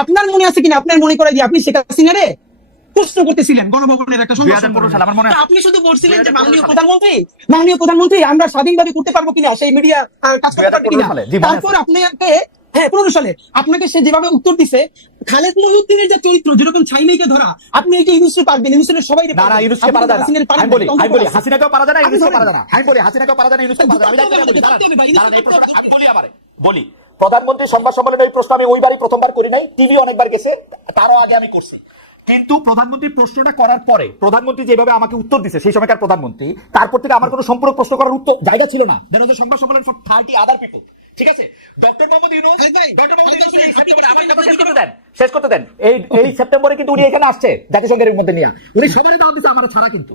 আপনার মনে আছে কিনা? আপনার মনে করে যে আপনি শেখ হাসিনারে প্রশ্ন করতেছিলেন গণভবনের একটা সংবাদ 2015 সালে আমার আছে। তা আপনি শুধু বলছিলেন যে 2015 মাননীয় প্রধানমন্ত্রী মাননীয় প্রধানমন্ত্রী আমরা স্বাধীনভাবে করতে পারব কিনা? সেই মিডিয়া কাজ করতে পারবে কিনা। তারপর আপনাকে হ্যাঁ পনেরো সালে। আপনাকে সে যেভাবে উত্তর দিছে খালেদ মহিউদ্দিনের যে চরিত্র যেরকম ছাইমেইকে ধরা আপনি ইউনুসে পারবেন ইউনুসের সবাই না না ইউনুসকে পারা যায় না হাসিনের আমি বলি আমি বলি হাসিনাকেও পারা যায় না ইউনুসকে পারা যায় না আমি বলি হাসিনাকেও পারা যায় না ইউনুসকে পারা যায় না আমি আমি বলি আমারে বলি প্রধানমন্ত্রী সংবাদ সম্মেলনে এই প্রশ্ন আমি ওইবারই প্রথমবার করি নাই টিভি অনেকবার গেছে তারও আগে আমি করছি। কিন্তু প্রধানমন্ত্রী প্রশ্নটা করার পরে প্রধানমন্ত্রী যেভাবে আমাকে উত্তর দিছে সেই সময়কার প্রধানমন্ত্রী তারপর থেকে আমার কোনো সম্পূর্ণ প্রশ্ন করার উত্তর জায়গা ছিল না। সংবাদ সম্মেলন ফর থার্টি আদার পিপল ঠিক আছে? ডক্টর মোহাম্মদ ইউনুস ডক্টর মোহাম্মদ ইউনুস দেন। শেষ করতে দেন। এই এই সেপ্টেম্বরে কিন্তু উনি এখানে আসছে জাতিসংঘের মধ্যে নিয়ে। উনি সবারই দাওয়াত দিচ্ছে আমার ছাড়া কিন্তু।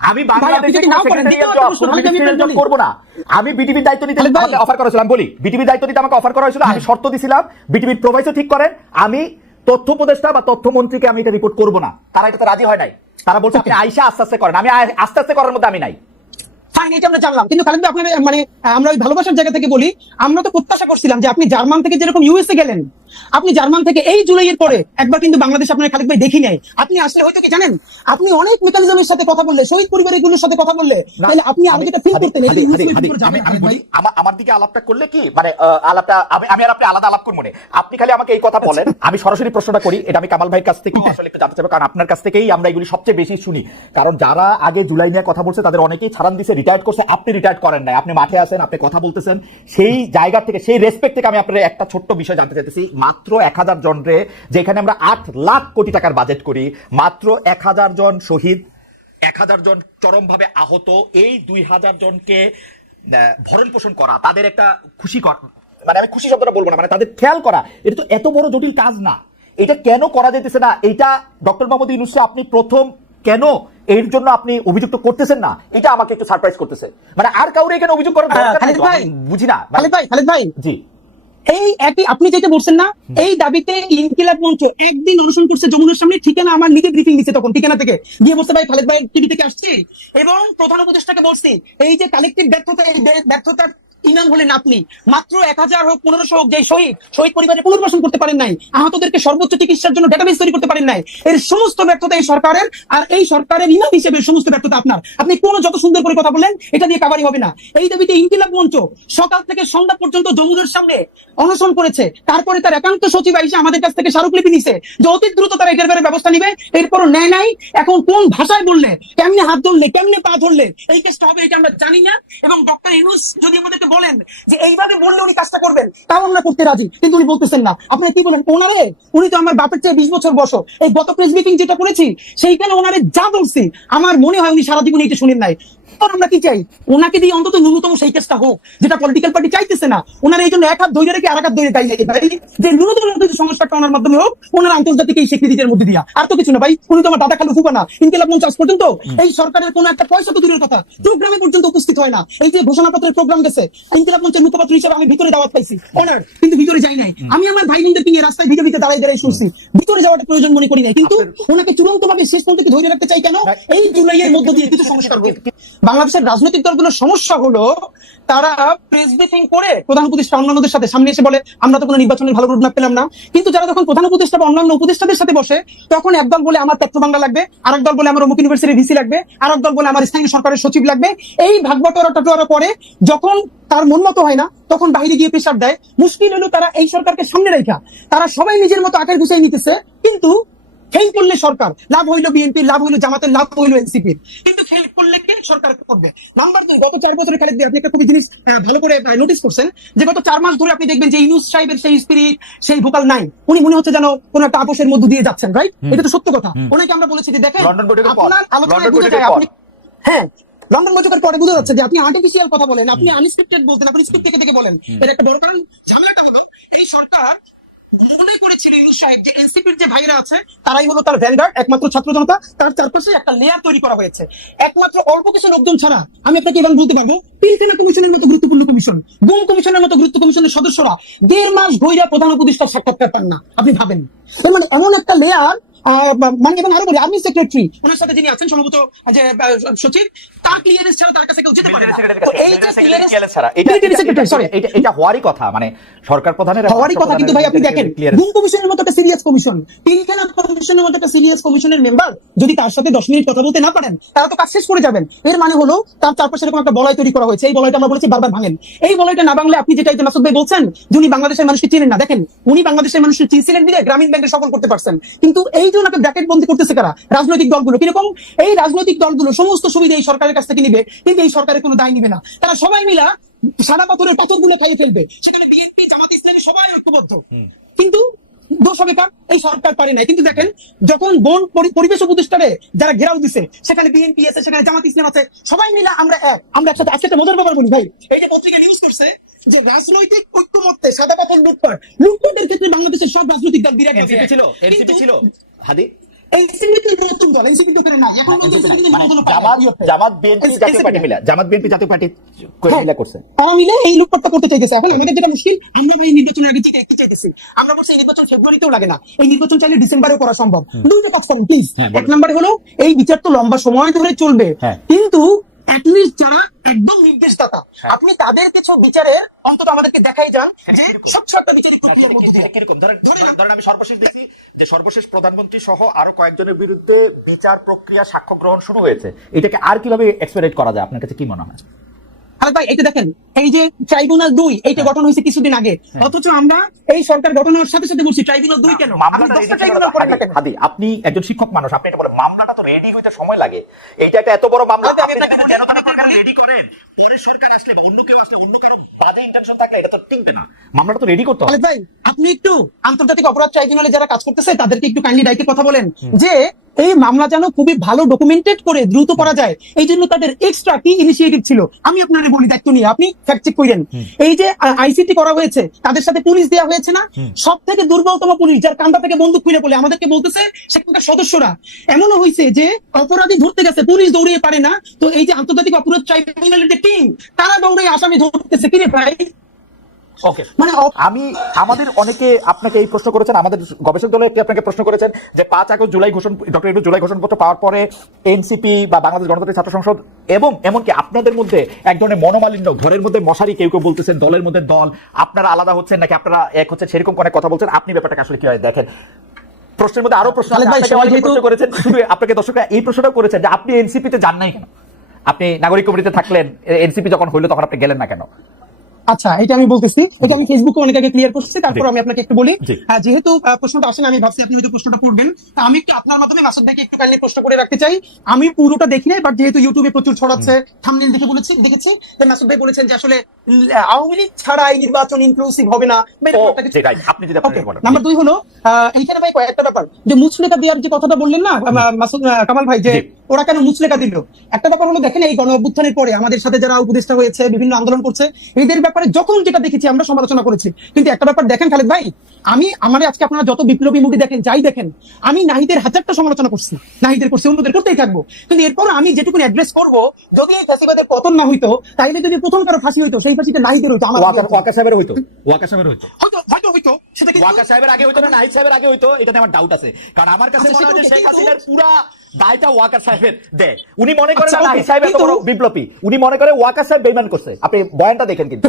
আমি। করব না। আমি বিটিভির দায়িত্ব নিতে অফার করা হয়েছিল আমি বলি। বিটিভির দায়িত্ব নিতে আমাকে অফার করা হয়েছিল আমি শর্ত দিছিলাম বিটিভির প্রোভাইসও ঠিক করেন আমি তথ্য উপদেষ্টা বা তথ্য মন্ত্রীকে আমি এটা রিপোর্ট করব না। তারা এটাতে রাজি হয় নাই। তারা বলছে আপনি আইসা আস্তে আস্তে করেন। আমি আস্তে আস্তে করার মধ্যে আমি নাই। ফাইন এটা আমরা জানলাম। কিন্তু খালেদ আপনার মানে আমরা ওই ভালোবাসার জায়গা থেকে বলি আমরা তো প্রত্যাশা করছিলাম যে আপনি জার্মান থেকে যেরকম ইউএসএ গেলেন আপনি জার্মান থেকে এই জুলাইয়ের পরে একবার কিন্তু বাংলাদেশ আপনার খালেদ ভাই দেখি নাই। আপনি আসলে হয়তো কি জানেন? আপনি অনেক মেকানিজমের সাথে কথা বললে শহীদ পরিবারগুলোর সাথে কথা বললে তাহলে আপনি যেটা ফিল করতেন আমার আমার দিকে আলাপটা করলে কি? মানে আলাপটা আমি আমি আর আপনি আলাদা আলাপ করব না। আপনি খালি আমাকে এই কথা বলেন। আমি সরাসরি প্রশ্নটা করি এটা আমি কামাল ভাইয়ের কাছ থেকে আসলে একটু জানতে চাইব কারণ আপনার কাছ থেকেই আমরা এগুলি সবচেয়ে বেশি শুনি। কারণ যারা আগে জুলাই নিয়ে কথা বলছে তাদের অনেকেই ছাড়ান দিছে রিটায়ার্ড করছে, আপনি রিটায়ার্ড করেন নাই। আপনি মাঠে আছেন, আপনি কথা বলতেছেন। সেই জায়গা থেকে, সেই রেসপেক্ট থেকে আমি আপনার একটা ছোট্ট বিষয় জানতে চাইতেছি। মাত্র এক হাজার জন রে, যেখানে আমরা আট লাখ কোটি টাকার বাজেট করি, মাত্র এক হাজার জন শহীদ, এক হাজার জন চরমভাবে আহত, এই দুই হাজার জনকে ভরণ পোষণ করা, তাদের একটা খুশি মানে আমি খুশি শব্দটা বলব না মানে তাদের খেয়াল করা, এটা তো এত বড় জটিল কাজ না। এটা কেন করা যেতেছে না? এটা ডক্টর মোহাম্মদ ইউনুসকে আপনি প্রথম কেন এর জন্য আপনি অভিযুক্ত করতেছেন না এটা আমাকে একটু সারপ্রাইজ করতেছে। মানে আর কাউরে এখানে অভিযোগ করার দরকার খালিদ ভাই। বুঝি না মানে- খালেদ ভাই খালেদ ভাই। জি। এই একই আপনি যেটা বলছেন না এই দাবিতে ইনকিলাব মঞ্চ একদিন অনুসরণ করছে যমুনার সামনে ঠিকানা আমার নিজে ব্রিফিং দিচ্ছে তখন ঠিকানা থেকে। গিয়ে বলছে ভাই খালেদ ভাই টিভি থেকে আসছি। এবং প্রধান উপদেষ্টাকে বলছি এই যে কালেকটিভ ব্যর্থতা এই ব্য- ব্যর্থতার ইনাম হলেন আপনি। মাত্র এক হাজার হোক, পনেরোশো হোক শহীদ শহীদ পুনর্বাসন করতে পারেন নাই, আহতদেরকে সর্বোচ্চ চিকিৎসার জন্য ডেটাবেস তৈরি করতে পারেন নাই, এর সমস্ত ব্যর্থতা এই সরকারের, আর এই সরকারের ইনাম হিসেবে সমস্ত ব্যর্থতা আপনার। আপনি কোন যত সুন্দর করে কথা বলেন এটা দিয়ে কাবারি হবে না। এই দাবিতে ইনকিলাব মঞ্চ সকাল থেকে সন্ধ্যা পর্যন্ত যমুনের সামনে অনশন করেছে। তারপরে তার একান্ত সচিব আইসে আমাদের কাছ থেকে স্মারকলিপি নিছে যে অতি দ্রুত তারা এটার ব্যাপারে ব্যবস্থা নিবে। এরপরও নেয় নাই। এখন কোন ভাষায় বললে, কেমনে হাত ধরলে, কেমনে পা ধরলে, এই কেসটা হবে এটা আমরা জানি না। এবং ডক্টর ইউনুস যদি আমাদেরকে বলেন যে এইভাবে বললে উনি কাজটা করবেন তাও আমরা করতে রাজি। কিন্তু উনি বলতেছেন না। আপনি কি বলেন? ওনারে? উনি তো আমার বাপের চেয়ে বিশ বছর বসো এই গত প্রেস মিটিং যেটা করেছি সেইখানে ওনারে যা বলছি আমার মনে হয় উনি সারা জীবন এটা শুনেন নাই। আমরা কি চাই? ওনাকে দিয়ে অন্তত ন্যূনতম সেই কেসটা হোক যেটা পলিটিক্যাল পার্টি চাইতেছে না। ওনার এই জন্য এক হাত ধৈর্য রেখে আর এক হাত ধরে তাই ভাই? যে ন্যূনতম সংস্কারটা ওনার মাধ্যমে হোক ওনার আন্তর্জাতিক এই স্বীকৃতির মধ্যে দিয়া। আর তো কিছু না ভাই উনি তো আমার দাদা খালু ফুবা না ইনকেলাব আজ পর্যন্ত। এই সরকারের কোনো একটা পয়সা তো দূরের কথা। প্রোগ্রামে পর্যন্ত উপস্থিত হয় না। এই যে ঘোষণাপত্রের প্রোগ্রাম গেছে ইনকেলাব মঞ্চের মুখপাত্র হিসেবে আমি ভিতরে দাওয়াত পাইছি। অনার কিন্তু ভিতরে যাই নাই। আমি আমার ভাই বোনদেরকে নিয়ে রাস্তায় ভিতরে ভিতরে দাঁড়াই দাঁড়াই শুনছি। ভিতরে যাওয়াটা প্রয়োজন মনে করি নাই। কিন্তু ওনাকে চূড়ান্ত ভাবে শেষ পর্যন্ত ধরে রাখতে চাই কেন? এই জুলাইয়ের মধ্য দিয়ে কিছু সংস্কার বাংলাদেশের রাজনৈতিক দলগুলোর সমস্যা হলো তারা প্রেস ব্রিফিং করে প্রধান উপদেষ্টা অন্যান্যদের সাথে সামনে এসে বলে আমরা তো কোনো নির্বাচনের ভালো রোড পেলাম না। কিন্তু যারা যখন প্রধান উপদেষ্টা বা অন্যান্য উপদেষ্টাদের সাথে বসে তখন একদল বলে আমার পেট্রো বাংলা লাগবে। আর দল বলে আমার অমুক ইউনিভার্সিটির ভিসি লাগবে। আর দল বলে আমার স্থানীয় সরকারের সচিব লাগবে। এই ভাগবটোয়ারা টাটোয়ারা পরে যখন তার মন মতো হয় না তখন বাইরে গিয়ে প্রেশার দেয়। মুশকিল হলো তারা এই সরকারকে সামনে রেখা। তারা সবাই নিজের মতো আকার গুছাই নিতেছে কিন্তু ফেল করলে সরকার। লাভ হইল বিএনপি লাভ হইল জামাতের লাভ হইল এনসিপির কিন্তু ফেল করলে কে সরকার করবে? নাম্বার দুই গত চার বছরের খালেদ আপনি একটা খুবই জিনিস ভালো করে নোটিস করছেন যে গত চার মাস ধরে আপনি দেখবেন যে ইনুস সাহেবের সেই স্পিরিট সেই ভোকাল নাই। উনি মনে হচ্ছে যেন কোন একটা আপোষের মধ্য দিয়ে যাচ্ছেন রাইট এটা তো সত্য কথা। ওনাকে আমরা বলেছি যে দেখেন। আপনার আলোচনায় বুঝে যায় আপনি হ্যাঁ লন্ডন বৈঠকের পরে বোঝা যাচ্ছে যে আপনি আর্টিফিশিয়াল কথা বলেন আপনি আনস্ক্রিপ্টেড বলতেন আপনি স্ক্রিপ্ট থেকে থেকে বলেন। এর একটা বড় কারণ। ঝামেলাটা হলো এই সরকার মনে করেছিল ইউনুস সাহেব যে এনসিপির যে ভাইরা আছে তারাই হলো তার ভ্যানগার্ড একমাত্র ছাত্র জনতা তার চারপাশে একটা লেয়ার তৈরি করা হয়েছে। একমাত্র অল্প কিছু লোকজন ছাড়া আমি আপনাকে এবার বলতে পারব পিলখানা কমিশনের মতো গুরুত্বপূর্ণ কমিশন গুম কমিশনের মতো গুরুত্ব কমিশনের সদস্যরা দেড় মাস ধৈর্য প্রধান উপদেষ্টার সাক্ষাৎকার পান না। আপনি ভাবেন মানে এমন একটা লেয়ার মানে এবং আরও বলি আর্মি সেক্রেটারি ওনার সাথে যিনি আছেন সম্ভবত যে সচিব তার ক্লিয়ারেন্স ছাড়া তার কাছে কেউ যেতে পারে না। তো এই যে ক্লিয়ারেন্স মিলিটারি সেক্রেটারি সরি এটা এটা হওয়ারই কথা মানে সরকার প্রধানের হওয়ারই কথা কিন্তু ভাই আপনি দেখেন গুম কমিশনের মতো একটা সিরিয়াস কমিশন তিনখানা কমিশনের মতো একটা সিরিয়াস কমিশনের মেম্বার যদি তার সাথে দশ মিনিট কথা বলতে না পারেন তারা তো কাজ শেষ করে যাবেন। এর মানে হলো তার চারপাশে এরকম একটা বলয় তৈরি করা হয়েছে। এই বলয়টা আমরা বলেছি বারবার ভাঙেন। এই বলয়টা না ভাঙলে আপনি যেটা এই মাসুদ ভাই বলছেন যে উনি বাংলাদেশের মানুষকে চিনেন না। দেখেন উনি বাংলাদেশের মানুষকে চিনছিলেন দিলে গ্রামীণ ব্যাংকে সফল করতে পারছেন। কিন্তু এই ওনাকে ব্র্যাকেট বন্দি করতেছে কারা? রাজনৈতিক দলগুলো কীরকম? এই রাজনৈতিক দলগুলো সমস্ত সুবিধা এই সরকারের কাছ থেকে নিবে কিন্তু এই সরকারের কোনো দায় নিবে না। তারা সবাই মিলা সাদা পাথরের পাথরগুলো খাইয়ে ফেলবে। সেখানে বিএনপি জামাত ইসলামী সবাই ঐক্যবদ্ধ। কিন্তু দোষ হবে কার? এই সরকার পারে নাই। কিন্তু দেখেন যখন বন পরিবেশ যারা ঘেরাও দিছে সেখানে বিএনপি আছে সেখানে জামাত ইসলাম আছে সবাই মিলে আমরা এক। আমরা একসাথে আজকে মজার ব্যাপার বলি ভাই। এই যে পত্রিকা নিউজ করছে যে রাজনৈতিক ঐক্যমত্যে সাদা পাথর লুটপাট লুটপাটের ক্ষেত্রে বাংলাদেশের সব রাজনৈতিক দল বিরাট ছিল ছিল। হাদি? মানে মনোনয়ন জামাত বিএনপি জাতীয় পার্টি মিলা। জামাত বিএনপি জাতীয় পার্টি হ্যাঁ। মিলা করছে। তারা মিলে এই লুটপাটটা করতে চাইতেছে। এখন আমাদের যেটা মুশকিল আমরা ভাই নির্বাচনের আগে একটু চাইতেছি। আমরা বলছি এই নির্বাচন ফেব্রুয়ারিতেও লাগে না। এই নির্বাচন চাইলে ডিসেম্বরেও করা সম্ভব। দুটো কাজ করেন প্লিজ হ্যাঁ, এক নম্বরে হলো এই বিচার তো লম্বা সময় ধরে চলবে। হ্যাঁ। কিন্তু অ্যাটলিস্ট যারা একদম নির্দেশদাতা হ্যাঁ। আপনি তাদের কিছু বিচারের অন্তত আমাদেরকে দেখাই যান যে সবচেয়ে একটা বিচারিক প্রক্রিয়ার মধ্যে দিয়ে কীরকম? ধরেন ধরে না- ধরেন আমি সর্বশেষ দেখি যে সর্বশেষ প্রধানমন্ত্রী সহ আরও কয়েকজনের বিরুদ্ধে বিচার প্রক্রিয়া সাক্ষ্য গ্রহণ শুরু হয়েছে এটাকে আর কীভাবে এক্সপেরেট করা যায় আপনার কাছে কি মনে হয় আরে ভাই এটা দেখেন এই যে ট্রাইব্যুনাল দুই এইটা গঠন হয়েছে কিছুদিন আগে। হ্যাঁ। অথচ আমরা এই সরকার গঠন হওয়ার সাথে সাথে বলছি ট্রাইব্যুনাল দুই কেন? হাদি, আপনি একজন শিক্ষক মানুষ আপনি এটা বলেন মামলাটা তো রেডি হইতে সময় লাগে। এইটা একটা এত বড় মামলা আচ্ছা, বলি- রেডি করেন পরে সরকার আসলে বা অন্য কেউ আসলে অন্য কারও বাজে ইন্টেনশন থাকলে এটা তো টিকবে না। মামলাটা তো রেডি করতে হবে। ভাই আপনি একটু আন্তর্জাতিক অপরাধ ট্রাইব্যুনালে যারা কাজ করতেছে তাদেরকে একটু কাইন্ডলি ডাইকে কথা বলেন। যে এই মামলা যেন খুবই ভালো ডকুমেন্টেড করে দ্রুত করা যায় এই জন্য তাদের এক্সট্রা কি ইনিশিয়েটিভ ছিল। আমি বলি দায়িত্ব নিয়ে আপনি ফ্যাক্ট চেক করেন। এই যে আইসিটি করা হয়েছে তাদের সাথে পুলিশ দেওয়া হয়েছে না। সব থেকে দুর্বলতম পুলিশ যার কান্দা থেকে বন্দুক খুলে বলে আমাদেরকে বলতেছে সেখানকার সদস্যরা। এমনও হয়েছে যে অপরাধী ধরতে গেছে পুলিশ দৌড়িয়ে পারে না। তো এই যে আন্তর্জাতিক অপরাধ ট্রাইব্যুনালের যে টিম তারা দৌড়ে আসামি ধরতেছে। কিরে ভাই? মানে আমি আমাদের অনেকে আপনাকে এই প্রশ্ন করেছেন আমাদের গবেষক দলে আপনাকে প্রশ্ন করেছেন যে পাঁচ আগস্ট জুলাই ঘোষণ ডক্টর জুলাই ঘোষণপত্র পাওয়ার পরে এনসিপি বা বাংলাদেশ গণতান্ত্রিক ছাত্র সংসদ এবং এমনকি আপনাদের মধ্যে এক ধরনের মনোমালিন্য ঘরের মধ্যে মশারি কেউ কেউ বলতেছেন দলের মধ্যে দল আপনারা আলাদা হচ্ছেন নাকি আপনারা এক হচ্ছে সেরকম অনেক কথা বলছেন। আপনি ব্যাপারটাকে আসলে কি হয় দেখেন? প্রশ্নের মধ্যে আরও প্রশ্ন করেছেন। শুধু আপনাকে দর্শকরা এই প্রশ্নটাও করেছেন যে আপনি এনসিপিতে যান নাই কেন? আপনি নাগরিক কমিটিতে থাকলেন এনসিপি যখন হইল তখন আপনি গেলেন না কেন? আচ্ছা এটা আমি বলতেছি এটা আমি ফেসবুকে অনেক আগে ক্লিয়ার করছি তারপর আমি আপনাকে একটু বলি। যেহেতু প্রশ্নটা আসেন আমি ভাবছি আপনি হয়তো প্রশ্নটা করবেন তা আমি একটু আপনার মাধ্যমে মাসুদ ভাইকে একটু কাইন্ডলি প্রশ্ন করে রাখতে চাই আমি পুরোটা দেখি নাই বাট যেহেতু ইউটিউবে প্রচুর ছড়াচ্ছে থামনেল দেখে বলেছি দেখেছি যে মাসুদ ভাই বলেছেন যে আসলে আওয়ামী লীগ ছাড়া এই নির্বাচন ইনক্লুসিভ হবে না. আপনি যদি। নাম্বার দুই হলো এইখানে ভাই একটা ব্যাপার যে মুচলেকা দেওয়ার যে কথাটা বললেন না মাসুদ কামাল ভাই যে। ওরা কেন মুচলেকা দিল? একটা ব্যাপার হলো দেখেন এই গণ অভ্যুত্থানের পরে আমাদের সাথে যারা উপদেষ্টা হয়েছে বিভিন্ন আন্দোলন করছে এদের ব্যাপারে যখন যেটা দেখেছি আমরা সমালোচনা করেছি। কিন্তু একটা ব্যাপার দেখেন খালেদ ভাই আমি আমার আজকে আপনারা যত বিপ্লবী মুভি দেখেন যাই দেখেন আমি নাহিদের হাজারটা সমালোচনা করছি। নাহিদের করছি অন্যদের করতেই থাকব। কিন্তু এরপর আমি যেটুকু অ্যাড্রেস করব যদি এই ফ্যাসিবাদের পতন না হইতো তাইলে যদি প্রথম কারও ফাঁসি হইতো সেই ফাঁসিটা নাহিদের হইতো আমার ওয়াকা সাহেবের হইতো। ওয়াকা সাহেবের হইতো। হয়তো হয়তো হইতো। ওয়াকা সাহেবের আগে হইতো না নাহিদ সাহেবের আগে হইতো এটাতে আমার ডাউট আছে। কারণ আমার কাছে আচ্ছা, মনে হয় যে শেখ হাসিনার পুরা দায়টা ওয়াকার সাহেবের দেয় উনি মনে করেন আচ্ছা, নাহিদ সাহেব এত বড় বিপ্লবী। উনি মনে করে ওয়াকার সাহেব বেইমান করছে। আপনি বয়ানটা দেখেন কিন্তু।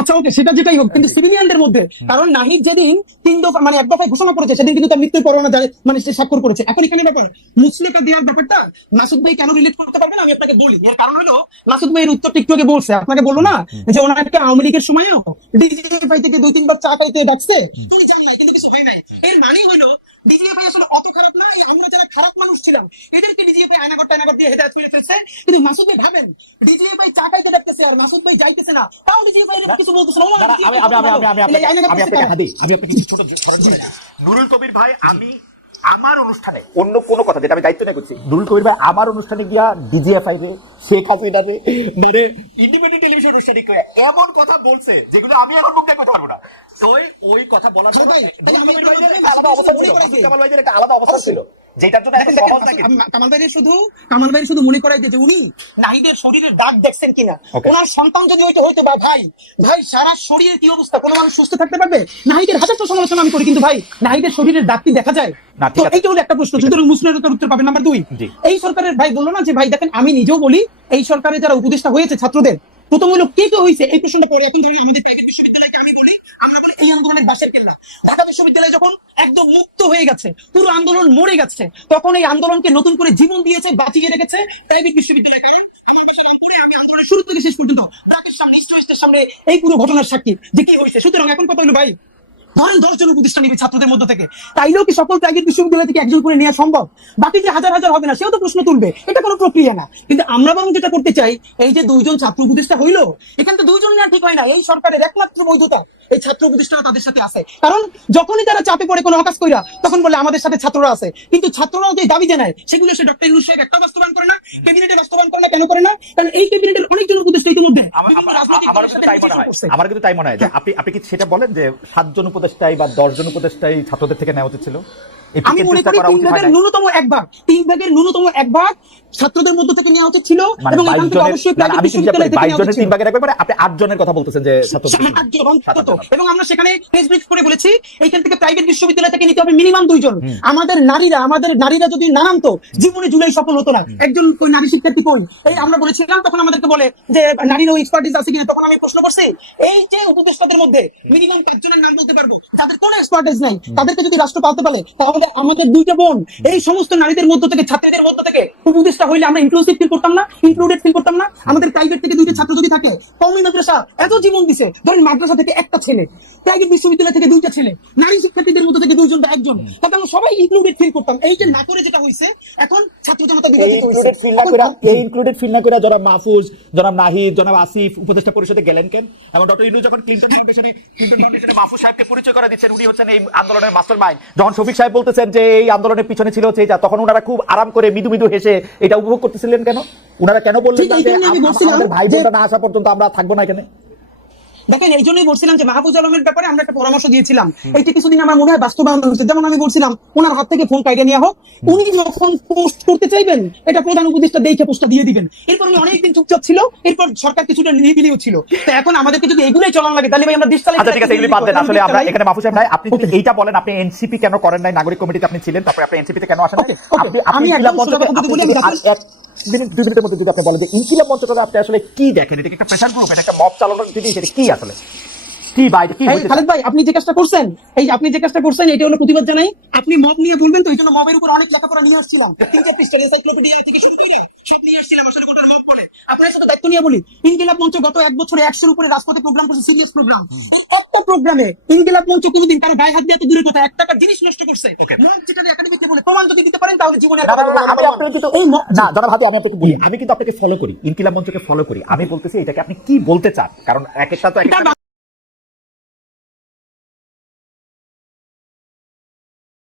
আচ্ছা ওকে সেটা যেটাই হোক কিন্তু সিভিলিয়ানদের মধ্যে কারণ নাহিদ যেদিন তিন দফা মানে এক দফায় ঘোষণা করেছে সেদিন কিন্তু তার মৃত্যুর পরোয়ানা মানে সে স্বাক্ষর করেছে। এখন এখানে ব্যাপার মুসলিকা দেওয়ার ব্যাপারটা মাসুদ ভাই কেন রিলেট করতে পারবেন আমি আপনাকে বলি। এর কারণ হলো মাসুদ ভাই এর উত্তরটা একটু আগে বলছে। আপনাকে বলল না যে ওনাকে আওয়ামী লীগের সময়ও ডিজিএফআই থেকে দুই তিনবার চা খাইতে ডাকছে তুমি জানি নাই কিন্তু কিছু হয় নাই। এর মানে হলো ডিজিএফআই আসলে অত খারাপ না এই আমরা যারা খারাপ মানুষ ছিলাম এদেরকে ডিজিএফআই আয়নাগর টায়নাগর দিয়ে হেদায়ত করে ফেলছে। কিন্তু মাসুদ ভাই ভাবেন ডিজিএফআই চা খাইতে ডাকতেছে আর মাসুদ ভাই যাইতেছে না তাও ডিজিএফআই কিছু বলতেছে না। আমি আমি আমি আমি আমি এই আয়নাগর আমি করতেছে আপনাকে আমি ছোট নুরুল কবির ভাই আমি আমার অনুষ্ঠানে অন্য কোনো কথা যেটা আমি দায়িত্ব নিয়ে করছি। দুল কবির ভাই আমার অনুষ্ঠানে গিয়া ডিজিএফআই রে শেখ হাসিনা রে মানে ইন্ডিপেন্ডেন্ট টেলিভিশন অনুষ্ঠানে এমন কথা বলছে যেগুলো আমি এখন মুখ দেখতে পারব না। ওই ওই কথা বলার জন্য আলাদা অবস্থা ছিল। আলাদা অবস্থা ছিল। যেটার জন্য দেখেন, সহজ কামাল ভাইয়ের শুধু কামাল ভাইয়ের শুধু মনে করাই যে উনি নাহিদের শরীরের দাগ দেখছেন কিনা? ওনার সন্তান যদি বা ভাই ভাই সারা শরীরের কি অবস্থা? কোনো মানুষ সুস্থ থাকতে পারবে? নাহিদের হাজারটা সমালোচনা আমি করি কিন্তু ভাই নাহিদের শরীরের দাগ কি দেখা যায়? তো এইটা হলো একটা প্রশ্ন সুতরাং মুসলিমের উত্তর পাবেন নাম্বার দুই। এই সরকারের ভাই বলল না যে ভাই দেখেন আমি নিজেও বলি এই সরকারের যারা উপদেষ্টা হয়েছে ছাত্রদের প্রথম হলো কে কে হয়েছে? এই প্রশ্নটা পরে এখন আমাদের প্রাইভেট আমি বলি আমরা বলি এই আন্দোলনের কেল্লা। ঢাকা বিশ্ববিদ্যালয় যখন একদম মুক্ত হয়ে গেছে, পুরো আন্দোলন মরে গেছে, তখন এই আন্দোলনকে নতুন করে জীবন দিয়েছে, বাঁচিয়ে রেখেছে প্রাইভেট বিশ্ববিদ্যালয় শুরু থেকে শেষ পর্যন্ত সামনে এই পুরো ঘটনার সাক্ষী যে কি হয়েছে। সুতরাং এখন হলো ভাই, ধরেন দশ জন নিবে ছাত্রদের মধ্যে থেকে। তাইলেও কি সকল প্রাইভেট বিশ্ববিদ্যালয় থেকে একজন করে নেওয়া সম্ভব? বাকি যে হাজার হাজার হবে না, সেও তো প্রশ্ন তুলবে। এটা কোনো প্রক্রিয়া না। কিন্তু আমরা বরং যেটা করতে চাই, এই যে দুইজন ছাত্র উপদেষ্টা হইল, এখানে তো দুইজন না ঠিক হয় না। এই সরকারের একমাত্র বৈধতা এই ছাত্র প্রতিষ্ঠানরা তাদের সাথে আছে। কারণ যখনই তারা চাপে পড়ে কোনো অকাজ কইরা তখন বলে আমাদের সাথে ছাত্ররা আছে। কিন্তু ছাত্ররাও যে দাবি জানায় সেগুলো সে ডক্টর ইউনুস সাহেব একটা বাস্তবায়ন করে না ক্যাবিনেটে বাস্তবায়ন করে না কেন করে না? কারণ এই ক্যাবিনেটের অনেকজন উপদেষ্টা ইতিমধ্যে আমার- কিন্তু তাই মনে হয়। আমার কিন্তু তাই মনে হয় যে আপনি আপনি কি সেটা বলেন যে সাতজন উপদেষ্টাই বা দশজন উপদেষ্টাই ছাত্রদের থেকে নেওয়া উচিত ছিল? আমি মনে করি তিন ভাগের ন্যূনতম এক ভাগ। তিন ভাগের ন্যূনতম এক ভাগ ছাত্রদের মধ্য থেকে নেওয়া উচিত ছিল মানে এবং এখান থেকে অবশ্যই প্রাইভেট চিন্তা করি বিশ্ববিদ্যালয় থেকে নেওয়া উচিত তিন। ভাগের একবার আপনি আট জনের কথা বলতেছেন যে। এবং আমরা সেখানে প্রেস ব্রিফ করে বলেছি এইখান থেকে প্রাইভেট বিশ্ববিদ্যালয় থেকে নিতে হবে মিনিমাম দুইজন। আমাদের নারীরা আমাদের নারীরা যদি না নামতো জীবনে জুলাই সফল হতো না। একজন কই নারী শিক্ষার্থী কই? এই আমরা বলেছিলাম তখন আমাদেরকে বলে যে নারীরও এক্সপার্টিস আছে কিনা তখন আমি প্রশ্ন করছি এই যে উপদেষ্টাদের মধ্যে মিনিমাম পাঁচজনের নাম বলতে পারব যাদের কোনো এক্সপার্টিস নাই তাদেরকে যদি রাষ্ট্র পালতে পারে তাহলে আমাদের দুইটা বোন। এই সমস্ত নারীদের মধ্য থেকে ছাত্রীদের মধ্য থেকে উপদেষ্টা হইলে আমরা ইনক্লুসিভ ফিল করতাম না ইনক্লুডেড ফিল করতাম না। আমাদের প্রাইভেট থেকে দুইটা ছাত্র যদি থাকে কওমি মাদ্রাসা এত জীবন দিছে। ধরেন মাদ্রাসা থেকে একটা ছেলে প্রাইভেট বিশ্ববিদ্যালয় থেকে দুইটা ছেলে নারী শিক্ষার্থীদের মধ্যে থেকে দুইজন বা একজন তাতে আমরা সবাই ইনক্লুডেড ফিল করতাম। এই যে না করে যেটা এখন ছাত্র জনতা এই বিভাজিত ইনক্লুডেড ফিল না করে জনাব মাহফুজ জনাব নাহিদ জনাব আসিফ উপদেষ্টা পরিষদে গেলেন কেন? এবং ডক্টর ইনু যখন ক্লিনটন ফাউন্ডেশনে ক্লিনটন ফাউন্ডেশনে মাহফুজ সাহেবকে পরিচয় করে দিচ্ছেন উনি হচ্ছেন এই আন্দোলনের মাস্টার মাইন্ড যখন শফিক সাহেব বলতেছেন যে এই আন্দোলনের পিছনে ছিল হচ্ছে তখন ওনারা খুব আরাম করে মৃদু মৃদু হেসে এটা উপভোগ করতেছিলেন কেন? ওনারা কেন বললেন আমাদের ভাই বোনটা না আসা পর্যন্ত আমরা থাকব না এখানে? দেখেন এই জন্যই বলছিলাম যে মাহবুজ আলমের ব্যাপারে আমরা একটা পরামর্শ দিয়েছিলাম। এইটি কিছুদিন আমার মনে হয় বাস্তবায়ন হয়েছে। যেমন আমি বলছিলাম ওনার হাত থেকে ফোন কাইডে নেওয়া হোক। উনি যখন পোস্ট করতে চাইবেন এটা প্রধান উপদেষ্টা দেখে পোস্টটা দিয়ে দিবেন। এরপর উনি অনেকদিন চুপচাপ ছিল এরপর সরকার কিছুটা নিবিলিও ছিল। তো এখন আমাদেরকে যদি এগুলোই চলানো লাগে তাহলে ভাই আমরা দেশ চালাই আচ্ছা ঠিক আছে এগুলি বাদ দেন। আসলে আমরা এখানে মাহফুজ সাহেব নাই আপনি এইটা বলেন আপনি এনসিপি কেন করেন নাই? নাগরিক কমিটিতে আপনি ছিলেন তারপরে আপনি এনসিপিতে কেন আসেন. আপনি আমি একদম বলি, আমি মিনিট দুই মিনিটের মধ্যে যদি আপনি বলেন যে ইনকিলাব মঞ্চটা আপনি আসলে কি দেখেন? এটা একটা প্রেশার গ্রুপ এটা একটা মব চালানোর জিনিস এটা কি আসলে? কি ভাই কি খালেদ ভাই আপনি যে কাজটা করছেন এই আপনি যে কাজটা করছেন এটা হলো প্রতিবাদ জানাই। আপনি মব নিয়ে বলবেন তো এই জন্য মবের উপর অনেক লেখাপড়া নিয়ে আসছিলাম। তিন চার পৃষ্ঠার এনসাইক্লোপিডিয়া থেকে শুরু করে সব নিয়ে আসছিলাম আসলে গোটা মব সাথে দায়িত্ব নিয়ে বলি। ইনকিলাব মঞ্চ গত এক বছরে একশোর উপরে রাজপথে প্রোগ্রাম করছে সিরিয়াস প্রোগ্রাম অল্প প্রোগ্রামে ইনকিলাব মঞ্চ কোনোদিন কারও গায়ে হাত দিয়ে এত দূরের কথা এক টাকার জিনিস নষ্ট করছে। মব যেটা একাডেমিকে বলে প্রমাণ যদি দিতে পারেন তাহলে জীবনে না, দাদা ভাবি আমি আপনাকে বলি। আমি কিন্তু আপনাকে ফলো করি ইনকিলাব মঞ্চকে ফলো করি। আমি বলতেছি এটাকে আপনি কি বলতে চান? কারণ এক একটা তো